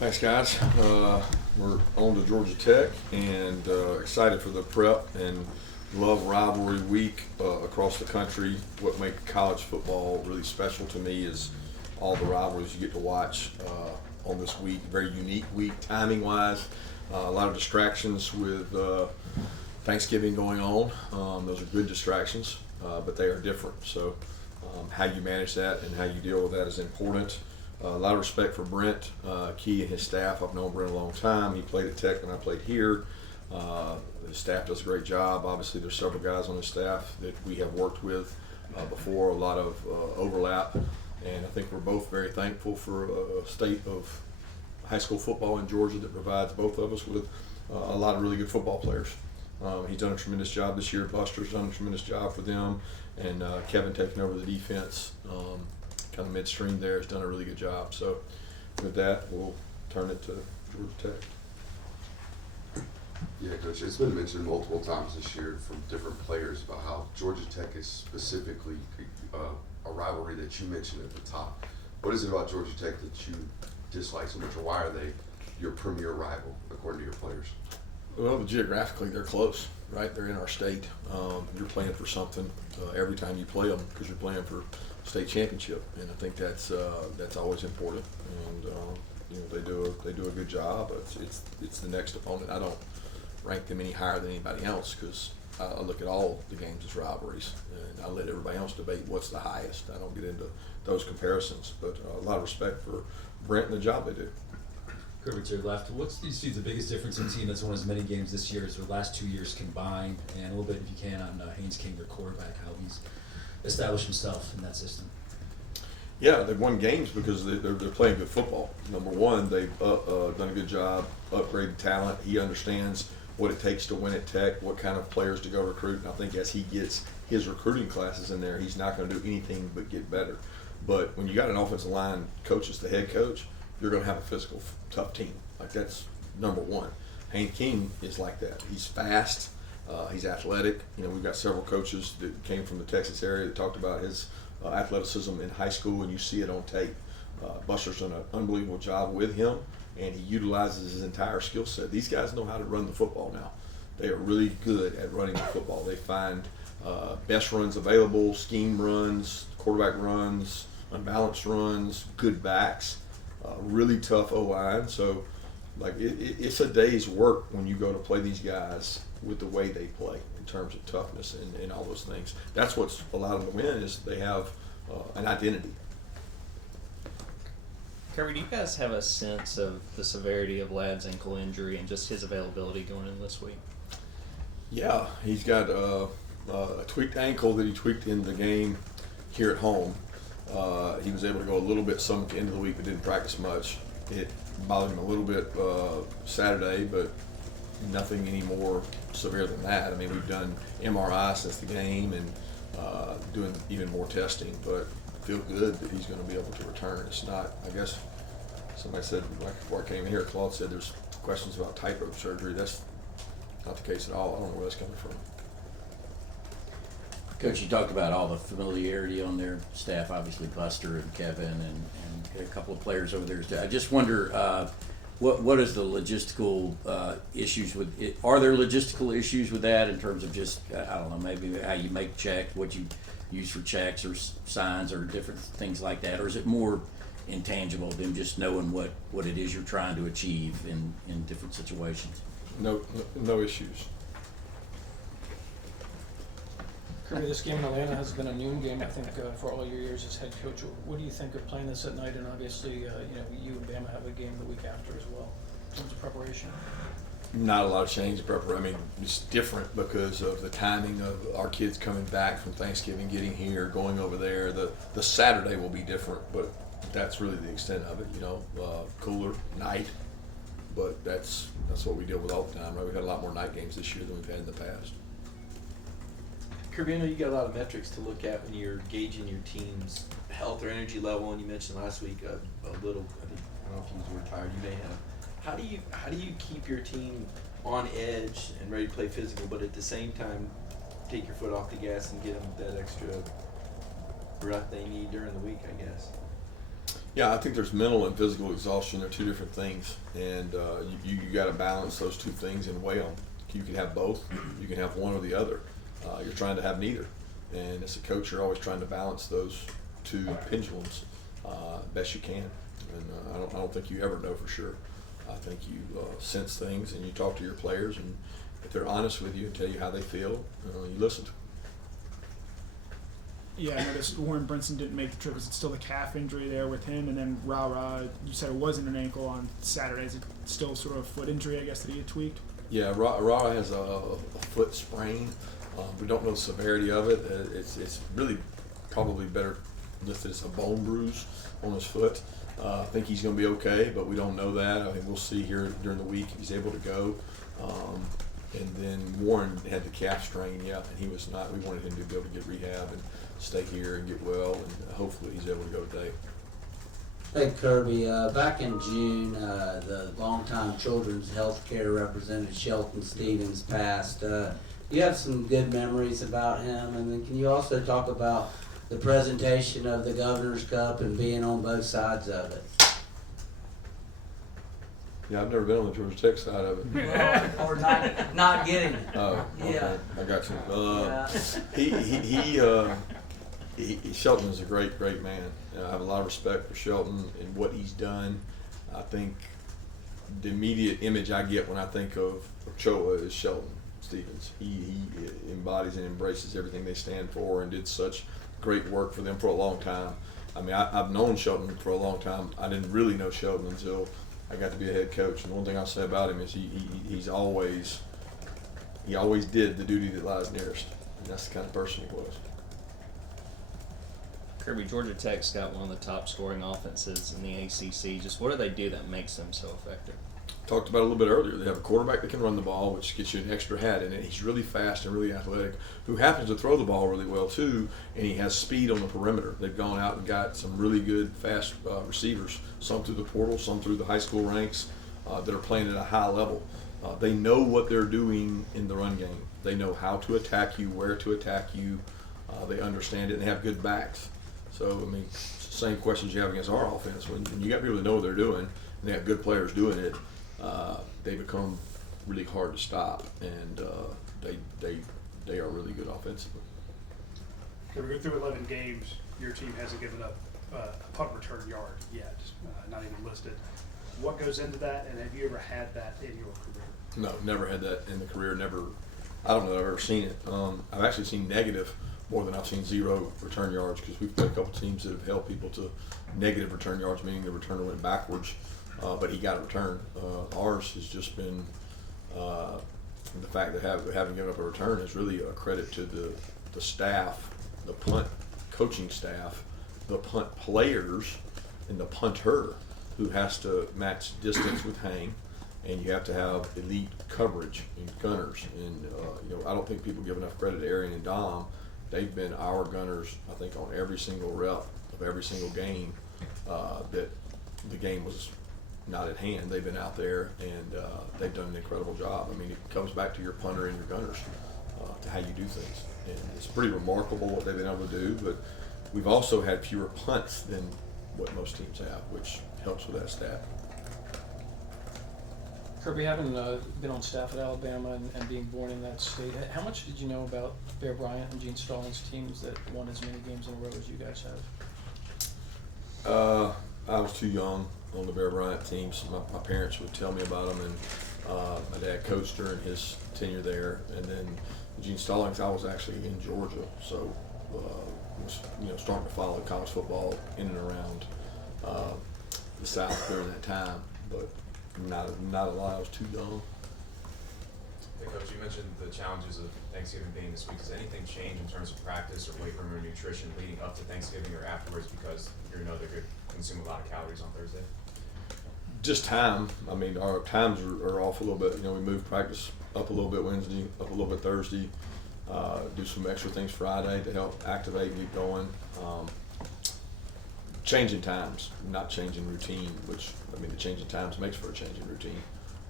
Thanks, guys. We're on to Georgia Tech and excited for the prep and love rivalry week across the country. What makes college football really special to me is all the rivalries you get to watch on this week. Very unique week, timing-wise. A lot of distractions with Thanksgiving going on. Those are good distractions, but they are different. So how you manage that and how you deal with that is important. A lot of respect for Brent Key and his staff. I've known Brent a long time. He played at Tech when I played here. His staff does a great job. Obviously, there's several guys on his staff that we have worked with before, a lot of overlap. And I think we're both very thankful for a state of high school football in Georgia that provides both of us with a lot of really good football players. He's done a tremendous job this year. Buster's done a tremendous job for them. And Kevin taking over the defense kind of midstream there has done a really good job. So with that, we'll turn it to Georgia Tech. Yeah, Coach, it's been mentioned multiple times this year from different players about how Georgia Tech is specifically a rivalry that you mentioned at the top. What is it about Georgia Tech that you dislike so much, or why are they your premier rival, according to your players? Well, geographically, they're close, right? They're in our state. You're playing for something every time you play them because you're playing for state championship, and I think that's always important. And they do a good job. It's the next opponent. I don't rank them any higher than anybody else because I look at all the games as rivalries, and I let everybody else debate what's the highest. I don't get into those comparisons, but a lot of respect for Brent and the job they do. Kirby, to your left, what do you see the biggest difference in a team that's won as many games this year as the last 2 years combined, and a little bit, if you can, on Haynes King, their quarterback, how he's established himself in that system? Yeah, they've won games because they're playing good football. Number one, they've done a good job upgrading talent. He understands what it takes to win at Tech, what kind of players to go recruit, and I think as he gets his recruiting classes in there, he's not going to do anything but get better. But when you got an offensive line coach as the head coach, you're going to have a physical, tough team. Like, that's number one. Haynes King is like that. He's fast. He's athletic. We've got several coaches that came from the Texas area that talked about his athleticism in high school, and you see it on tape. Buster's done an unbelievable job with him, and he utilizes his entire skill set. These guys know how to run the football now. They are really good at running the football. They find best runs available, scheme runs, quarterback runs, unbalanced runs, good backs. Really tough O-line, so it's a day's work when you go to play these guys with the way they play in terms of toughness and all those things. That's what's allowed them to win is they have an identity. Kirby, do you guys have a sense of the severity of Ladd's ankle injury and just his availability going in this week? Yeah, he's got a tweaked ankle that he tweaked in the game here at home. He was able to go a little bit some at the end of the week, but didn't practice much. It bothered him a little bit Saturday, but nothing any more severe than that. I mean, we've done MRI since the game and doing even more testing, but feel good that he's going to be able to return. It's not, I guess, somebody said, like before I came in here, Claude said there's questions about tightrope surgery. That's not the case at all. I don't know where that's coming from. Coach, you talked about all the familiarity on their staff, obviously Buster and Kevin and a couple of players over there. I just wonder, what is the logistical issues with it? Are there logistical issues with that in terms of just, I don't know, maybe how you make checks, what you use for checks or signs or different things like that? Or is it more intangible than just knowing what it is you're trying to achieve in different situations? No issues. Kirby, this game in Atlanta has been a noon game, I think, for all your years as head coach. What do you think of playing this at night? And obviously, you and Bama have a game the week after as well in terms of preparation. Not a lot of change in preparation. I mean, it's different because of the timing of our kids coming back from Thanksgiving, getting here, going over there. The Saturday will be different, but that's really the extent of it. Cooler night, but that's what we deal with all the time. Right? We've had a lot more night games this year than we've had in the past. Kirby, I know you got a lot of metrics to look at when you're gauging your team's health or energy level, and you mentioned last week a little. I don't know if you used the word tired. You may have. How do you keep your team on edge and ready to play physical, but at the same time take your foot off the gas and get them that extra breath they need during the week? I guess. Yeah, I think there's mental and physical exhaustion. They're two different things, and you got to balance those two things and weigh them. You can have both. You can have one or the other. You're trying to have neither, and as a coach, you're always trying to balance those two pendulums best you can. And I don't think you ever know for sure. I think you sense things, and you talk to your players, and if they're honest with you and tell you how they feel, you listen to them. Yeah, I noticed Warren Brinson didn't make the trip. Is it still a calf injury there with him? And then Ra, you said it wasn't an ankle on Saturday. Is it still sort of a foot injury, I guess, that he had tweaked? Yeah, Ra has a foot sprain. We don't know the severity of it. It's really probably better listed as a bone bruise on his foot. I think he's going to be okay, but we don't know that. I mean, we'll see here during the week if he's able to go. And then Warren had the calf strain, and he was not. We wanted him to be able to get rehab and stay here and get well, and hopefully he's able to go today. Hey Kirby, back in June, the longtime children's health care representative Shelton Stevens passed. You have some good memories about him, and then can you also talk about the presentation of the Governor's Cup and being on both sides of it? Yeah, I've never been on the Georgia Tech side of it. Or not getting it. Oh, okay. Yeah. I got you. Yeah. Shelton is a great man. I have a lot of respect for Shelton and what he's done. I think the immediate image I get when I think of Ochoa is Shelton Stevens. He embodies and embraces everything they stand for and did such great work for them for a long time. I mean, I've known Shelton for a long time. I didn't really know Shelton until I got to be a head coach. And one thing I'll say about him is he always did the duty that lies nearest. And that's the kind of person he was. Kirby, Georgia Tech's got one of the top scoring offenses in the ACC. Just what do they do that makes them so effective? Talked about it a little bit earlier. They have a quarterback that can run the ball, which gets you an extra hat in it. He's really fast and really athletic, who happens to throw the ball really well too, and he has speed on the perimeter. They've gone out and got some really good, fast receivers, some through the portal, some through the high school ranks, that are playing at a high level. They know what they're doing in the run game. They know how to attack you, where to attack you. They understand it, and they have good backs. So, I mean, it's the same questions you have against our offense. When you got people that know what they're doing, and they have good players doing it, they become really hard to stop, and they are really good offensively. We're through 11 games. Your team hasn't given up a punt return yard yet, not even listed. What goes into that, and have you ever had that in your career? No, never had that in the career. Never. I don't know that I've ever seen it. I've actually seen negative more than I've seen zero return yards, because we've played a couple teams that have held people to negative return yards, meaning the returner went backwards, but he got a return. Ours has just been the fact that having given up a return is really a credit to the staff, the punt coaching staff, the punt players, and the punter, who has to match distance with hang, and you have to have elite coverage and gunners. And I don't think people give enough credit to Arian and Dom. They've been our gunners, I think, on every single rep of every single game that the game was not at hand. They've been out there, and they've done an incredible job. I mean, it comes back to your punter and your gunners, to how you do things. And it's pretty remarkable what they've been able to do, but we've also had fewer punts than what most teams have, which helps with that stat. Kirby, having been on staff at Alabama and being born in that state, how much did you know about Bear Bryant and Gene Stallings' teams that won as many games in a row as you guys have? I was too young on the Bear Bryant teams. My parents would tell me about them, and my dad coached during his tenure there. And then Gene Stallings, I was actually in Georgia, so was starting to follow college football in and around the South during that time, but not a lot. I was too young. Hey Coach, you mentioned the challenges of Thanksgiving being this week. Does anything change in terms of practice or weight room or nutrition leading up to Thanksgiving or afterwards, because they're going to consume a lot of calories on Thursday? Just time. I mean, our times are off a little bit. We move practice up a little bit Wednesday, up a little bit Thursday, do some extra things Friday to help activate and get going. Changing times, not changing routine, which, I mean, the changing times makes for a change in routine,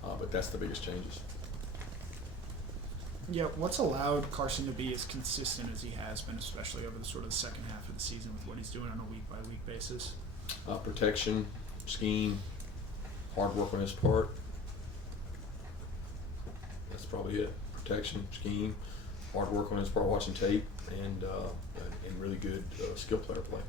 but that's the biggest changes. Yeah, what's allowed Carson to be as consistent as he has been, especially over the sort of the second half of the season with what he's doing on a week-by-week basis? Protection, scheme, hard work on his part. That's probably it. Protection, scheme, hard work on his part, watching tape, and really good skill player play.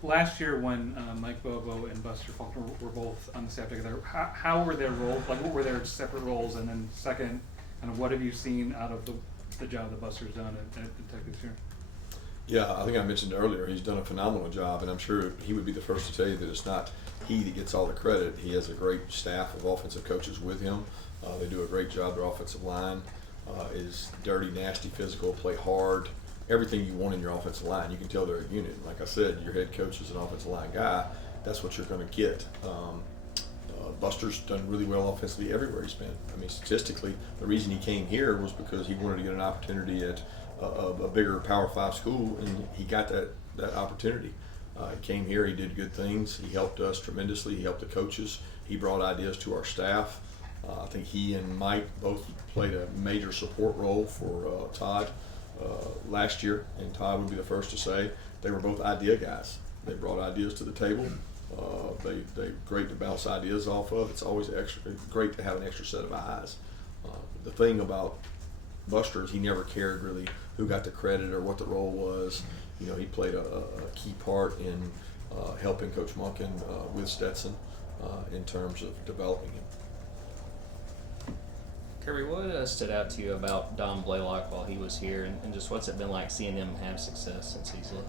Last year when Mike Bobo and Buster Faulkner were both on the staff together, how were their roles? Like, what were their separate roles? And then second, kind of what have you seen out of the job that Buster's done at Tech this year? Yeah, I think I mentioned earlier, he's done a phenomenal job, and I'm sure he would be the first to tell you that it's not he that gets all the credit. He has a great staff of offensive coaches with him. They do a great job. Their offensive line is dirty, nasty, physical, play hard. Everything you want in your offensive line. You can tell they're a unit. Like I said, your head coach is an offensive line guy. That's what you're going to get. Buster's done really well offensively everywhere he's been. I mean, statistically, the reason he came here was because he wanted to get an opportunity at a bigger Power 5 school, and he got that opportunity. He came here, he did good things. He helped us tremendously. He helped the coaches. He brought ideas to our staff. I think he and Mike both played a major support role for Todd last year, and Todd would be the first to say they were both idea guys. They brought ideas to the table. They're great to bounce ideas off of. It's always great to have an extra set of eyes. The thing about Buster is he never cared really who got the credit or what the role was. You know, he played a key part in helping Coach Monken with Stetson in terms of developing him. Kirby, what stood out to you about Don Blaylock while he was here, and just what's it been like seeing him have success since he's left?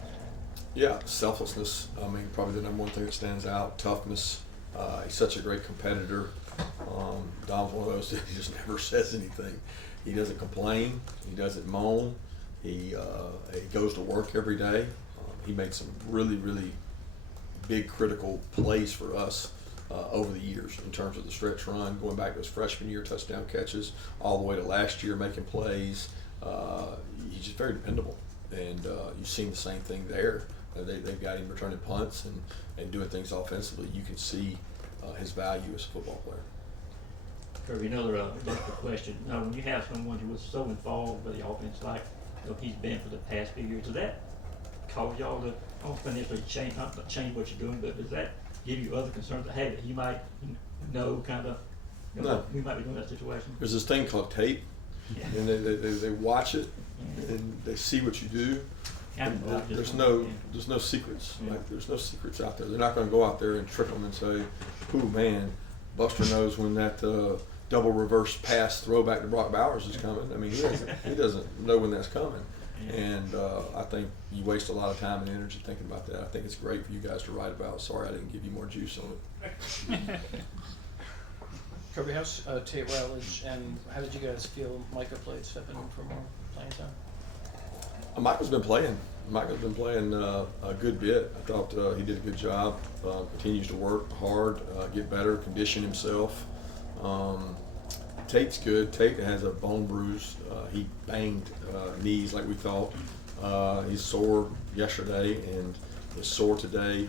Yeah, selflessness. I mean, probably the number one thing that stands out. Toughness. He's such a great competitor. Don's one of those that he just never says anything. He doesn't complain. He doesn't moan. He goes to work every day. He made some really, really big critical plays for us over the years in terms of the stretch run, going back to his freshman year, touchdown catches, all the way to last year making plays. He's just very dependable, and you've seen the same thing there. They've got him returning punts and doing things offensively. You can see his value as a football player. Kirby, another difficult question. Now, when you have someone who was so involved with the offense like he's been for the past few years, does that cause y'all to, I don't necessarily change what you're doing, but does that give you other concerns that, hey, that you might know kind of, No. we might be doing that situation? There's this thing called tape, Yeah. and they watch it, and they see what you do. And there's no secrets. Yeah. Like, there's no secrets out there. They're not going to go out there and trick them and say, "Ooh, man, Buster knows when that double reverse pass throwback to Brock Bowers is coming." I mean, he doesn't know when that's coming. Yeah. And I think you waste a lot of time and energy thinking about that. I think it's great for you guys to write about. Sorry I didn't give you more juice on it. Kirby, how's Tate Rowledge, and how did you guys feel Micah played stepping in for more playing time? Michael's been playing. Michael's been playing a good bit. I thought he did a good job. Continues to work hard, get better, condition himself. Tate's good. Tate has a bone bruise. He banged knees like we thought. He's sore yesterday and is sore today,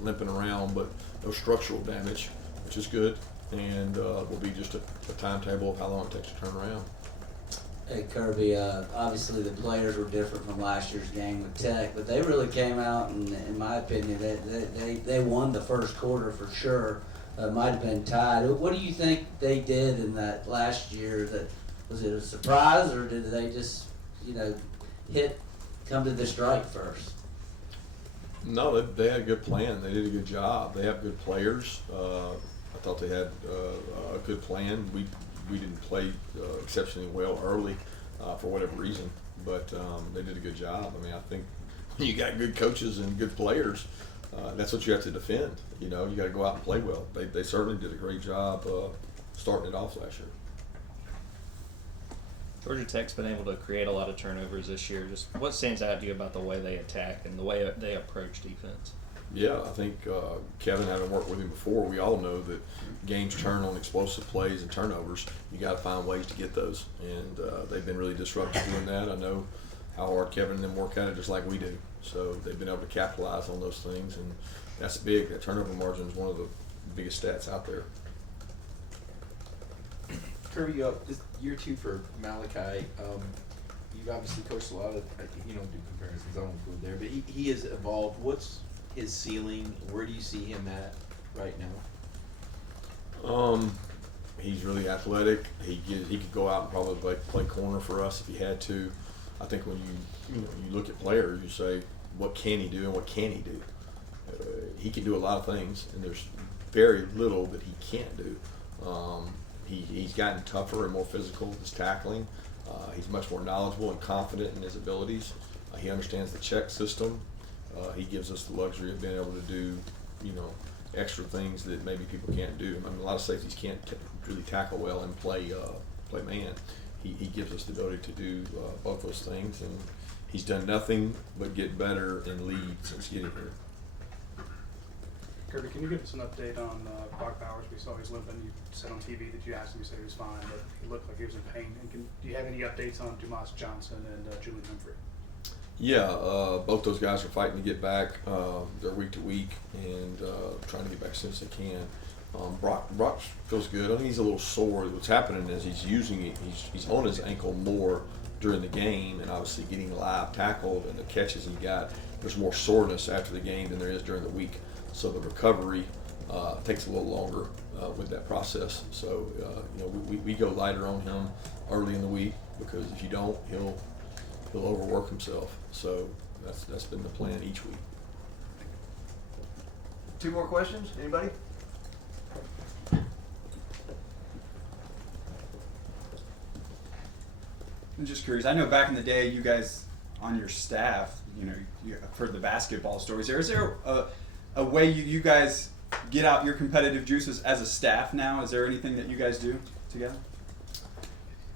limping around, but no structural damage, which is good. And will be just a timetable of how long it takes to turn around. Hey Kirby, obviously the players were different from last year's game with Tech, but they really came out and, in my opinion, they won the first quarter for sure. Might have been tied. What do you think they did in that last year? That was it a surprise, or did they just, come to the strike first? No, they had a good plan. They did a good job. They have good players. I thought they had a good plan. We didn't play exceptionally well early for whatever reason, but they did a good job. I mean, I think when you got good coaches and good players, that's what you have to defend. You got to go out and play well. They certainly did a great job starting it off last year. Georgia Tech's been able to create a lot of turnovers this year. Just what stands out to you about the way they attack and the way they approach defense? Yeah, I think Kevin, having worked with him before, we all know that games turn on explosive plays and turnovers. You got to find ways to get those, and they've been really disruptive doing that. I know how hard Kevin and them work at it, just like we do. So they've been able to capitalize on those things, and that's big. That turnover margin is one of the biggest stats out there. Kirby, this year two for Malachi. you've obviously coached a lot of, you don't do comparisons, I won't go there, but he has evolved. What's his ceiling? Where do you see him at right now? He's really athletic. He could go out and probably play corner for us if he had to. I think when you look at players, you say, what can he do and what can he do? He can do a lot of things, and there's very little that he can't do. He's gotten tougher and more physical with his tackling. He's much more knowledgeable and confident in his abilities. He understands the check system. He gives us the luxury of being able to do, extra things that maybe people can't do. I mean, a lot of safeties can't really tackle well and play man. He gives us the ability to do both those things, and he's done nothing but get better in lead since getting here. Kirby, can you give us an update on Brock Bowers? We saw he's limping. You said on TV that you asked him, you said he was fine, but he looked like he was in pain. And do you have any updates on Dumas Johnson and Julian Humphrey? Yeah, both those guys are fighting to get back. They're week to week and trying to get back as soon as they can. Brock feels good. I think he's a little sore. What's happening is he's using it. He's on his ankle more during the game, and obviously getting live tackled and the catches he got. There's more soreness after the game than there is during the week. So the recovery takes a little longer with that process. So we go lighter on him early in the week, because if you don't, he'll overwork himself. So that's been the plan each week. 2 more questions, anybody? I'm just curious. I know back in the day, you guys on your staff, you heard the basketball stories. Is there a way you guys get out your competitive juices as a staff now? Is there anything that you guys do together?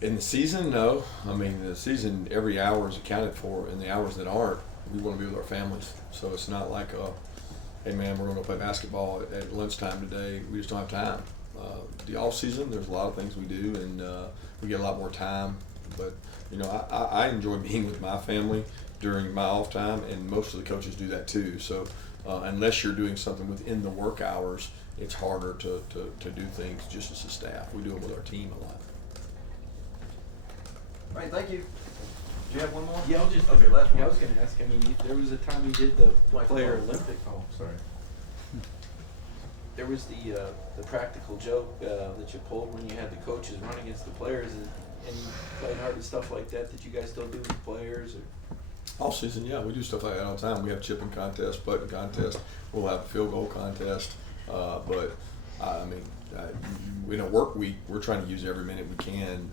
In the season, no. I mean, the season, every hour is accounted for, and the hours that aren't, we want to be with our families. So it's not like, hey man, we're going to play basketball at lunchtime today. We just don't have time. The off season, there's a lot of things we do, and we get a lot more time. But I enjoy being with my family during my off time, and most of the coaches do that too. So unless you're doing something within the work hours, it's harder to do things just as a staff. We do it with our team a lot. All right, thank you. Do you have one more? Yeah, last one. Yeah, I was going to ask. I mean, there was a time you did the Player Olympic. Oh, sorry. There was the practical joke that you pulled when you had the coaches run against the players, and you played hard and stuff like that. That you guys still do with the players? Or? All season, yeah, we do stuff like that all the time. We have chipping contests, putting contest. We'll have a field goal contest. But in a work week, we're trying to use every minute we can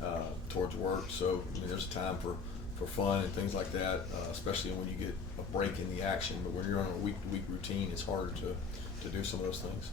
towards work. So there's a time for fun and things like that, especially when you get a break in the action. But when you're on a week-to-week routine, it's harder to do some of those things.